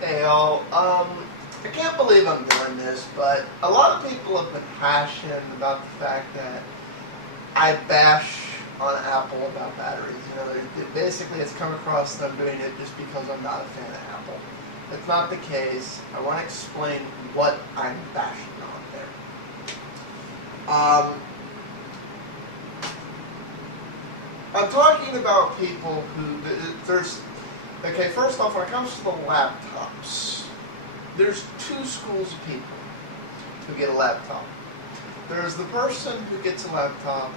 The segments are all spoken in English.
Hey all, I can't believe I'm doing this, but a lot of people have been passionate about the fact that I bash on Apple about batteries. You know, basically it's come across that I'm doing it just because I'm not a fan of Apple. That's not the case. I want to explain what I'm bashing on there. I'm talking about people who, okay, first off, when it comes to the laptops, there's two schools of people who get a laptop. There's the person who gets a laptop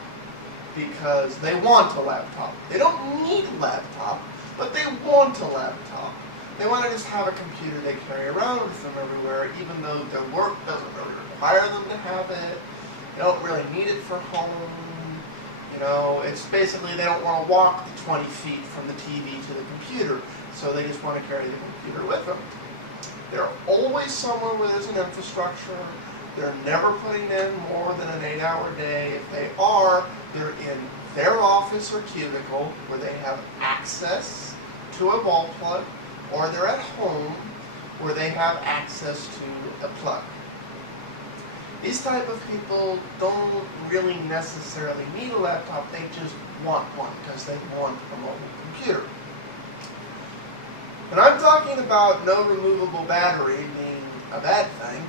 because they want a laptop. They don't need a laptop, but they want a laptop. They want to just have a computer they carry around with them everywhere, even though their work doesn't really require them to have it. They don't really need it for home. You know, it's basically they don't want to walk the 20 feet from the TV to the computer, so they just want to carry the computer with them. They're always somewhere where there's an infrastructure. They're never putting in more than an 8-hour day. If they are, they're in their office or cubicle where they have access to a wall plug, or they're at home where they have access to a plug. These type of people don't really necessarily need a laptop, they just want one because they want a mobile computer. When I'm talking about no removable battery being a bad thing,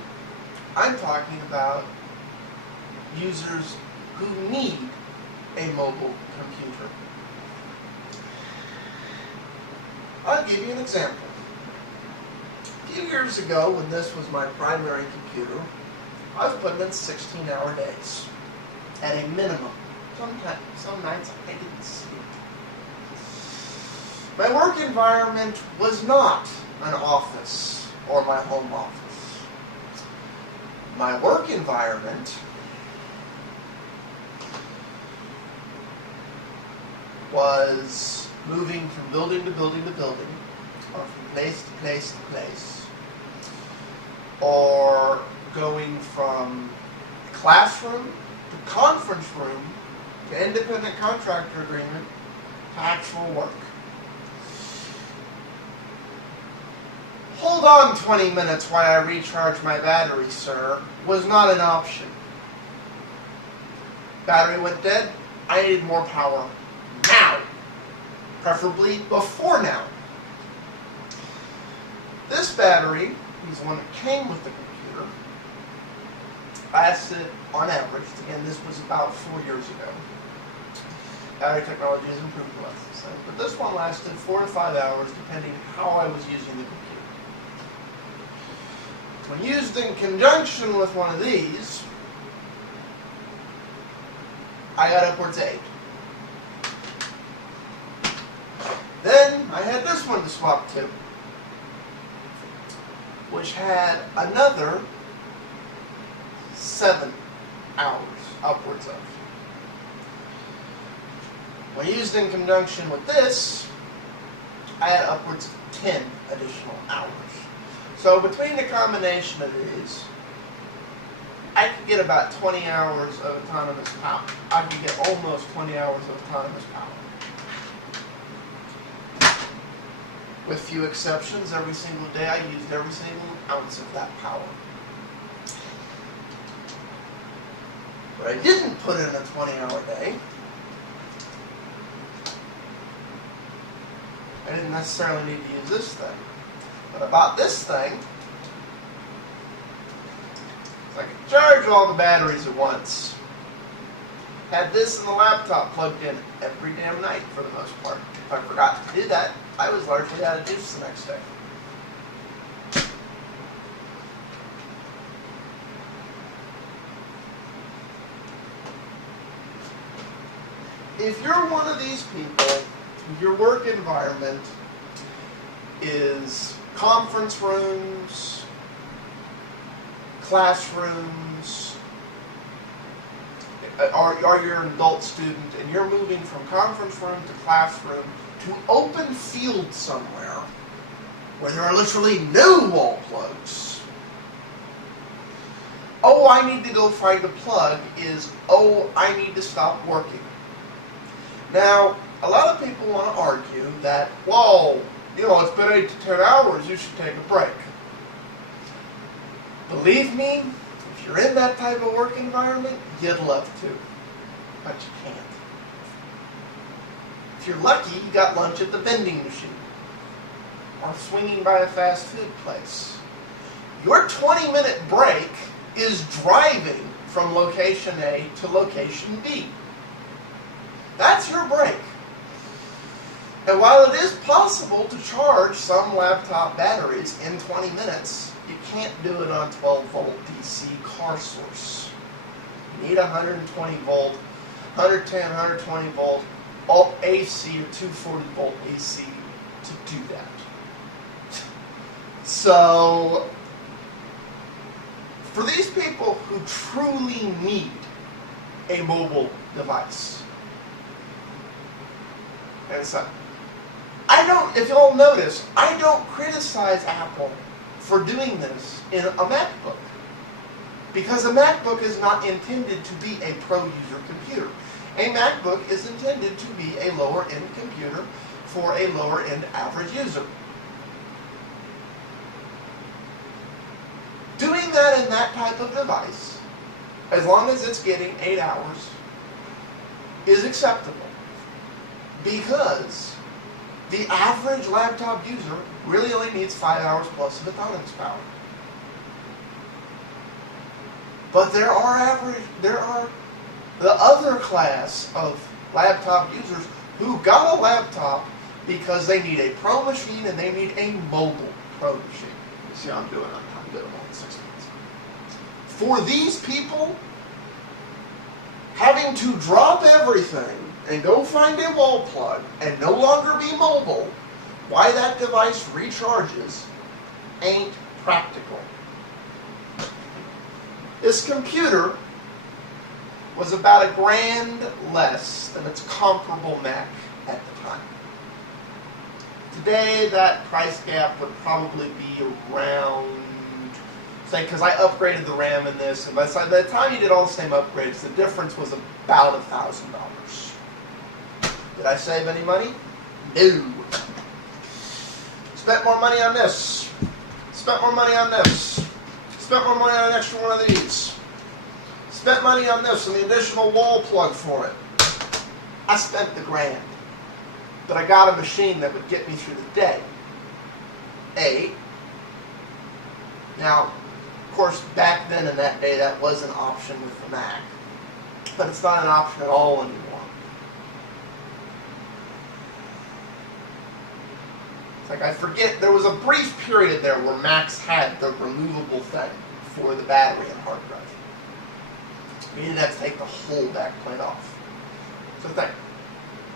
I'm talking about users who need a mobile computer. I'll give you an example. A few years ago, when this was my primary computer, I was putting in 16-hour days at a minimum. Some nights I didn't sleep. My work environment was not an office or my home office. My work environment was moving from building to building to building, or from place to place to place, or going from classroom to conference room to independent contractor agreement to actual work. Hold on 20 minutes while I recharge my battery, sir, was not an option. Battery went dead, I needed more power now, preferably before now. This battery is the one that came with the computer, lasted, on average, again this was about 4 years ago. Battery technology has improved less, but this one lasted 4 to 5 hours depending how I was using the computer. When used in conjunction with one of these, I got upwards of 8. Then I had this one to swap to, which had another 7 hours, upwards of. When used in conjunction with this, I had upwards of 10 additional hours. So between the combination of these, I could get about 20 hours of autonomous power. I could get almost 20 hours of autonomous power. With few exceptions, every single day I used every single ounce of that power. But I didn't put in a 20-hour day. I didn't necessarily need to use this thing. But about this thing, I could charge all the batteries at once. Had this and the laptop plugged in every damn night for the most part. If I forgot to do that, I was largely out of juice the next day. If you're one of these people, your work environment is conference rooms, classrooms, or you're an adult student and you're moving from conference room to classroom to open field somewhere where there are literally no wall plugs. Oh, I need to go find a plug is, oh, I need to stop working. Now, a lot of people want to argue that, well, you know, it's been 8 to 10 hours, you should take a break. Believe me, if you're in that type of work environment, you'd love to, but you can't. If you're lucky, you got lunch at the vending machine or swinging by a fast food place. Your 20-minute break is driving from location A to location B. That's your break. And while it is possible to charge some laptop batteries in 20 minutes, you can't do it on 12-volt DC car source. You need 120 volt, 110, 120 volt, alt AC or 240 volt AC to do that. So, for these people who truly need a mobile device, and so, if you'll notice, I don't criticize Apple for doing this in a MacBook, because a MacBook is not intended to be a pro-user computer. A MacBook is intended to be a lower-end computer for a lower-end average user. Doing that in that type of device, as long as it's getting 8 hours, is acceptable. Because the average laptop user really only needs 5 hours plus of autonomous power. But there are the other class of laptop users who got a laptop because they need a pro machine and they need a mobile pro machine. You see, I'm doing them all in 6 months. For these people, having to drop everything and go find a wall plug and no longer be mobile, why that device recharges ain't practical. This computer was about $1,000 less than its comparable Mac at the time. Today, that price gap would probably be around, say, because I upgraded the RAM in this, and by the time you did all the same upgrades, the difference was about $1,000. Did I save any money? No. Spent more money on this. Spent more money on this. Spent more money on an extra one of these. Spent money on this and the additional wall plug for it. I spent the $1,000. But I got a machine that would get me through the day. Now, of course, back then in that day, that was an option with the Mac. But it's not an option at all anymore. It's like I forget, there was a brief period there where Macs had the removable thing for the battery and hard drive. You didn't have to take the whole back plate off. So think.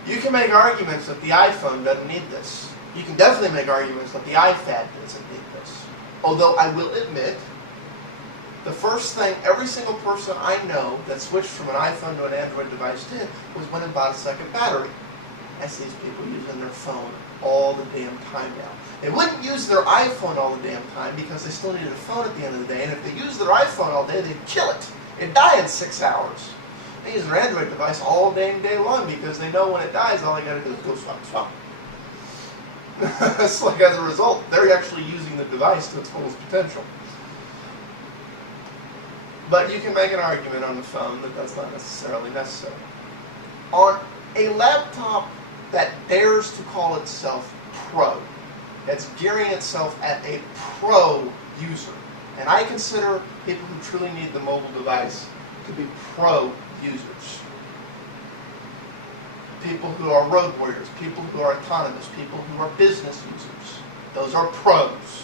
You can make arguments that the iPhone doesn't need this. You can definitely make arguments that the iPad doesn't need this. Although I will admit, the first thing every single person I know that switched from an iPhone to an Android device did was went and bought a second battery. I see these people using their phone all the damn time now. They wouldn't use their iPhone all the damn time because they still needed a phone at the end of the day, and if they used their iPhone all day, they'd kill it. It'd die in 6 hours. They use their Android device all dang day long because they know when it dies, all they gotta do is go swap. It's like, as a result, they're actually using the device to its fullest potential. But you can make an argument on the phone that that's not necessarily necessary. On a laptop that dares to call itself pro, that's gearing itself at a pro user, and I consider people who truly need the mobile device to be pro users. People who are road warriors, people who are autonomous, people who are business users. Those are pros.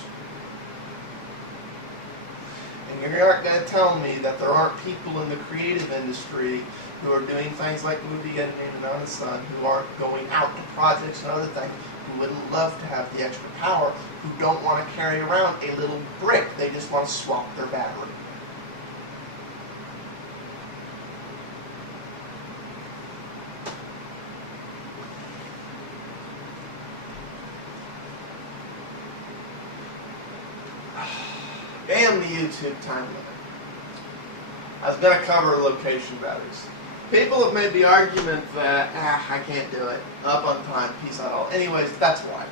And you're not going to tell me that there aren't people in the creative industry who are doing things like movie editing and on the sun, who aren't going out to projects and other things, who would love to have the extra power, who don't want to carry around a little brick. They just want to swap their battery. Damn the YouTube time limit. I was going to cover location batteries. People have made the argument that, I can't do it. Up on time, peace out all. Anyways, that's why.